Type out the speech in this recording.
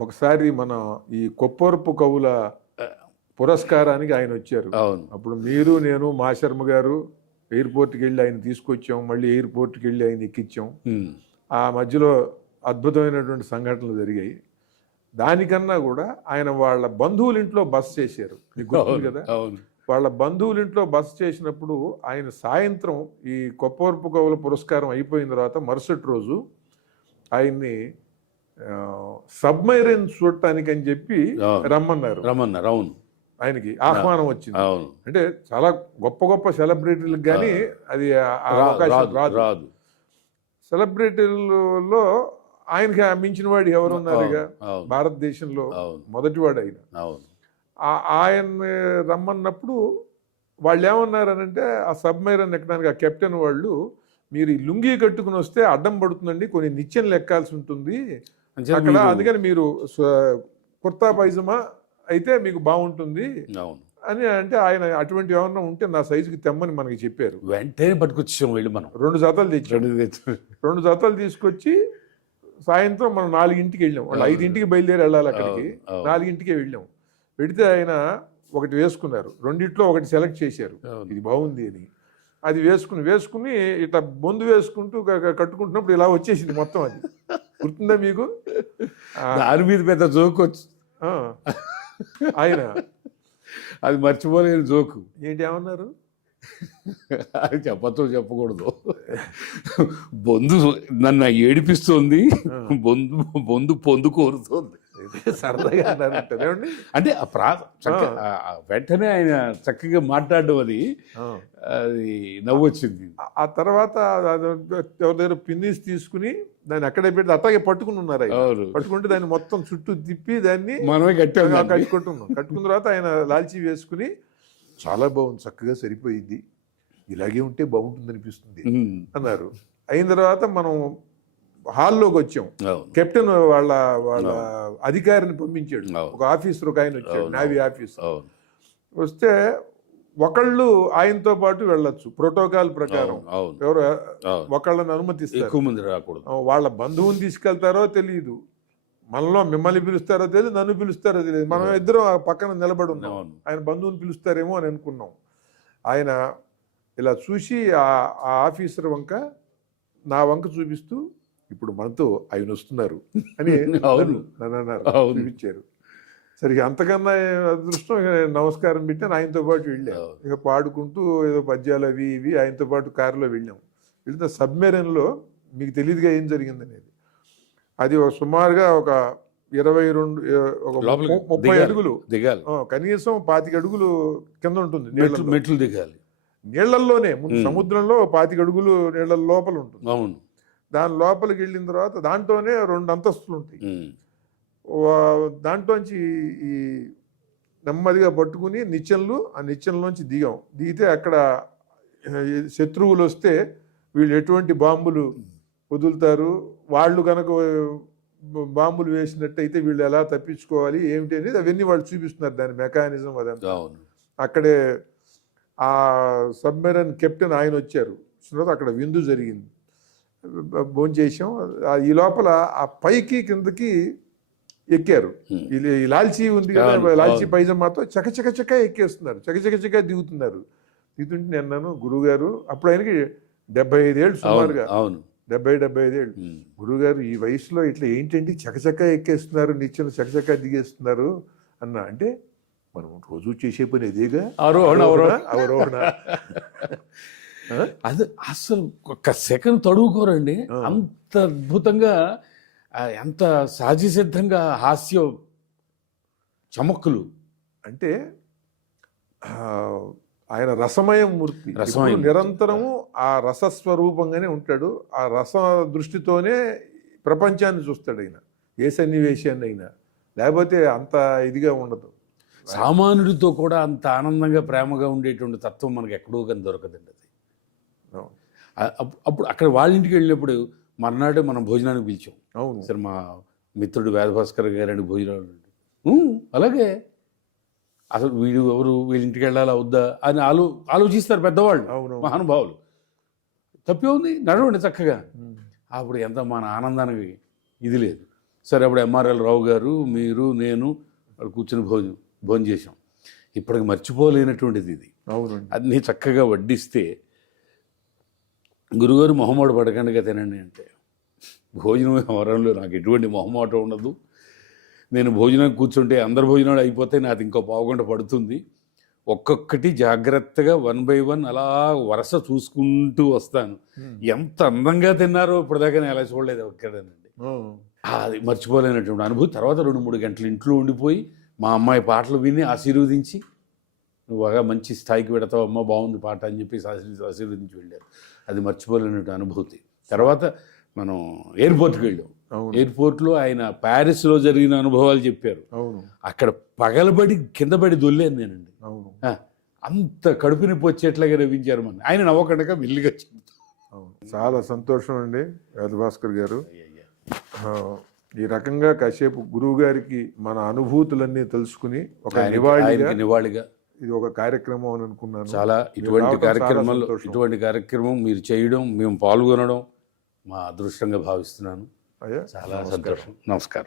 ఒకసారి మన ఈ కొప్పొరపు కవుల పురస్కారానికి ఆయన వచ్చారు. అవును. అప్పుడు మీరు నేను మా శర్మ గారు ఎయిర్పోర్ట్కి వెళ్ళి ఆయన తీసుకొచ్చాం మళ్ళీ ఎయిర్పోర్ట్కి వెళ్ళి ఆయన ఎక్కించాం. ఆ మధ్యలో అద్భుతమైనటువంటి సంఘటనలు జరిగాయి. దానికన్నా కూడా ఆయన వాళ్ళ బంధువుల ఇంట్లో బస చేశారు. కదా? వాళ్ళ బంధువుల ఇంట్లో బస చేసినప్పుడు ఆయన సాయంత్రం ఈ కొప్పవరపు కవుల పురస్కారం అయిపోయిన తర్వాత మరుసటి రోజు ఆయన్ని సబ్మైరైన్ చూడటానికి అని చెప్పి. రమ్మన్నారు. రమ్మన్నారు అవును. ఆయనకి ఆహ్వానం వచ్చింది. అవును. అంటే చాలా గొప్ప గొప్ప సెలబ్రిటీలకు కానీ అది అవకాశం రాదు సెలబ్రిటీలలో ఆయనకి మించిన వాడు ఎవరు ఉన్నారు ఇక భారతదేశంలో మొదటివాడు ఆయన అవును. ఆ- ఆయన్ని రమ్మన్నప్పుడు వాళ్ళు ఏమన్నారనంటే ఆ సబ్మైరన్ ఎక్కడానికి ఆ కెప్టెన్ వాళ్ళు మీరు ఈ లుంగీ కట్టుకుని వస్తే అడ్డం పడుతుందండి కొన్ని నిత్యం లెక్కాల్సి ఉంటుంది అక్కడ అందుకని మీరు కుర్తా పైజమా అయితే మీకు బాగుంటుంది అని అంటే ఆయన అటువంటి ఏమన్నా ఉంటే నా సైజుకి తెమ్మని మనకి చెప్పారు. వెంటనే పట్టుకొచ్చాం వెళ్ళి మనం. రెండు జతలు తెచ్చాం. రెండు జతలు తీసుకొచ్చి సాయంత్రం మనం నాలుగింటికి వెళ్ళాం. వాళ్ళు. ఐదింటికి బయలుదేరి వెళ్ళాలి అక్కడికి. నాలుగింటికే వెళ్ళాం. పెడితే ఆయన ఒకటి వేసుకున్నారు. రెండిట్లో ఒకటి సెలెక్ట్ చేశారు. ఇది బాగుంది అని. అది వేసుకుని వేసుకుని ఇట్లా బొందు వేసుకుంటూ కట్టుకుంటున్నప్పుడు ఇలా వచ్చేసింది మొత్తం అది. గుర్తుందా మీకు? దాని మీద పెద్ద జోక్ వచ్చి. ఆయన? అది మర్చిపోలేని జోకు. ఏంటి ఏమన్నారు? అది చెప్పతో చెప్పకూడదు. బొందు నన్ను ఏడిపిస్తుంది బొందు బొందు పొందు కోరుతుంది సరదాగా అన్నారు ఏమండి? అంటే వెంటనే ఆయన చక్కగా మాట్లాడడం అది. అది నవ్వు వచ్చింది. ఆ- తర్వాత ఎవరి దగ్గర పిన్నిస్ తీసుకుని దాన్ని అక్కడే పెట్టి అట్లాగే పట్టుకుని ఉన్నారు పట్టుకుంటే దాన్ని మొత్తం చుట్టూ తిప్పి దాన్ని మనమే కట్టాం దాన్ని. కట్టుకుంటున్నాం. కట్టుకున్న తర్వాత ఆయన లాల్చీ వేసుకుని చాలా బాగుంది చక్కగా సరిపోయింది ఇలాగే ఉంటే బాగుంటుంది అనిపిస్తుంది అన్నారు. అయిన తర్వాత మనం హాల్లోకి వచ్చాం కెప్టెన్ వాళ్ళ వాళ్ళ అధికారిని పంపించాడు. ఒక ఆఫీసర్ ఒక ఆయన వచ్చాడు. Navy officer. వస్తే ఒకళ్ళు ఆయనతో పాటు వెళ్ళొచ్చు ప్రోటోకాల్ ప్రకారం. ఎవరు? ఒకళ్ళని అనుమతిస్తారు. ఎక్కువ మంది రాకూడదు వాళ్ళ బంధువుని తీసుకెళ్తారో తెలియదు. మనలో మిమ్మల్ని పిలుస్తారో తెలియదు నన్ను పిలుస్తారో తెలియదు. మనం ఇద్దరం ఆ పక్కన నిలబడి ఉన్నాం. ఆయన బంధువుని పిలుస్తారేమో అని అనుకున్నాం. ఆయన ఇలా చూసి ఆ ఆ ఆఫీసర్ వంక నా వంక చూపిస్తూ ఇప్పుడు మనతో ఆయన వస్తున్నారు అని అవును. అన్నారు అవును. చూపించారు సరిగా అంతకన్నా అదృష్టం నమస్కారం పెట్టాను ఆయనతో పాటు అవును. ఇక పాడుకుంటూ ఏదో పద్యాలు అవి ఇవి ఆయనతో పాటు కారులో వెళ్ళాం వెళ్తే సబ్మెరీన్లో మీకు తెలియదుగా ఏం జరిగింది అనేది అది ఒక సుమారుగా ఒక ఇరవై రెండు ఒక ముప్పై. అడుగులు దిగాలి కనీసం పాతిక అడుగులు కింద ఉంటుంది మెట్లు దిగాలి నీళ్ళల్లోనే ముందు. సముద్రంలో పాతిక అడుగులు నీళ్ళ లోపల ఉంటుంది అవును దాని లోపలికి వెళ్ళిన తర్వాత దాంట్లోనే రెండు అంతస్తులు ఉంటాయి. దాంట్లోంచి ఈ నెమ్మదిగా పట్టుకుని నిచ్చెనలు ఆ నిచ్చెనలోంచి దిగాం. దిగితే అక్కడ శత్రువులు వస్తే వీళ్ళు ఎటువంటి బాంబులు వదులుతారు? వాళ్ళు కనుక బాంబులు వేసినట్టయితే వీళ్ళు ఎలా తప్పించుకోవాలి? ఏమిటి అనేది అవన్నీ వాళ్ళు చూపిస్తున్నారు దాని మెకానిజం అదంతా. అక్కడే ఆ సబ్మెరైన్ కెప్టెన్ ఆయన వచ్చారు. వచ్చిన తర్వాత అక్కడ విందు జరిగింది. భోజనం చేసాం ఆ ఈ లోపల ఆ పైకి కిందకి ఎక్కారు. ఈ లాల్చీ ఉంది కదా లాల్చీ. పైజమాతో చక చక చక ఎక్కేస్తున్నారు. చక చక చక దిగుతున్నారు. దిగుతుంటే నేను అన్నాను గురువుగారు అప్పుడు ఆయనకి డెబ్బై ఐదేళ్ళు సుమారుగా. అవును. డెబ్బై డెబ్బై ఐదేళ్ళు ఉమ్, గురుగారు ఈ వయసులో ఇట్లా ఏంటండి చకచక ఎక్కేస్తున్నారు నిచ్చెన చకచక దిగేస్తున్నారు అన్న అంటే మనం రోజు చేసే పని అదేగా? ఆరోహణ, ఆరోహణ. అవరోహణ అది అసలు ఒక్క సెకండ్ తడువుకోరండి. అంత అద్భుతంగా ఎంత సహజ సిద్ధంగా హాస్య చమక్కులు. అంటే ఆయన రసమయం మూర్తి. నిరంతరము ఆ రసస్వరూపంగానే ఉంటాడు. ఆ రస దృష్టితోనే ప్రపంచాన్ని చూస్తాడు ఆయన. ఏ సన్నివేశాన్ని అయినా లేకపోతే అంత ఇదిగా ఉండదు. సామాన్యుడితో కూడా అంత ఆనందంగా ప్రేమగా ఉండేటువంటి తత్వం మనకి ఎక్కడో కానీ దొరకదండి అప్పుడు అక్కడ వాళ్ళ ఇంటికి వెళ్ళినప్పుడు మర్నాడే మనం భోజనానికి పిలిచాం. అవును. సరే మా మిత్రుడు వేదభాస్కర్ గారిని భోజనాలు "ఉమ్, అలాగే. అసలు వీడు ఎవరు వీళ్ళ ఇంటికి వెళ్ళాలా వద్దా అని ఆలో ఆలోచిస్తారు పెద్దవాళ్ళు మహానుభావులు. తప్పే ఉంది నడవండి చక్కగా. అప్పుడు ఎంత మన ఆనందానికి ఇది లేదు. సరే అప్పుడు ఎంఆర్ఎల్ రావు గారు మీరు నేను అక్కడ కూర్చుని భోజనం భోజనం చేసాం ఇప్పటికి మర్చిపోలేనటువంటిది ఇది. అన్నీ చక్కగా వడ్డిస్తే గురుగారు మొహమాట పడకండిగా తినండి అంటే భోజనం వరంలో నాకు ఎటువంటి మొహమాట ఉండదు. నేను భోజనం కూర్చుంటే అందరు భోజనాలు అయిపోతే నాకు ఇంకో పావుగంట పడుతుంది. ఒక్కొక్కటి జాగ్రత్తగా వన్ బై వన్ అలా వరుస చూసుకుంటూ వస్తాను. ఎంత అందంగా తిన్నారో ఇప్పటిదాకా నేను అలా చూడలేదు ఒక్కడేనండి అది మర్చిపోలేనటువంటి అనుభూతి. తర్వాత రెండు మూడు గంటలు ఇంట్లో ఉండిపోయి మా అమ్మాయి పాటలు విని ఆశీర్వదించి నువ్వు బాగా మంచి స్థాయికి పెడతావు అమ్మ బాగుంది పాట అని చెప్పి ఆశీర్వదించి ఆశీర్వదించి వెళ్ళారు. అది మర్చిపోలేనటువంటి అనుభూతి. తర్వాత మనం ఎయిర్పోర్ట్కి వెళ్ళాం. ఎయిర్పోర్ట్లో ఆయన ప్యారిస్లో జరిగిన అనుభవాలు చెప్పారు. అవును. అక్కడ పగలబడి కింద పడి దొల్లేను నేనండి. అంత కడుపు నొప్పి వచ్చేట్లాగా నవ్వించారు మన ఆయన నవ్వకుండా మెల్లిగా అవును. చాలా సంతోషం అండి వేదభాస్కర్ గారు. ఈ రకంగా కాసేపు గురువు గారికి మన అనుభూతులన్నీ తెలుసుకుని ఒక నివాళిగా నివాళిగా ఇది ఒక కార్యక్రమం అని అనుకున్నాను. చాలా ఇటువంటి సంతోషం. ఇటువంటి కార్యక్రమం మీరు చేయడం మేము పాల్గొనడం మా అదృష్టంగా భావిస్తున్నాను. అయ్యా చాలా సంతోషం. నమస్కారం.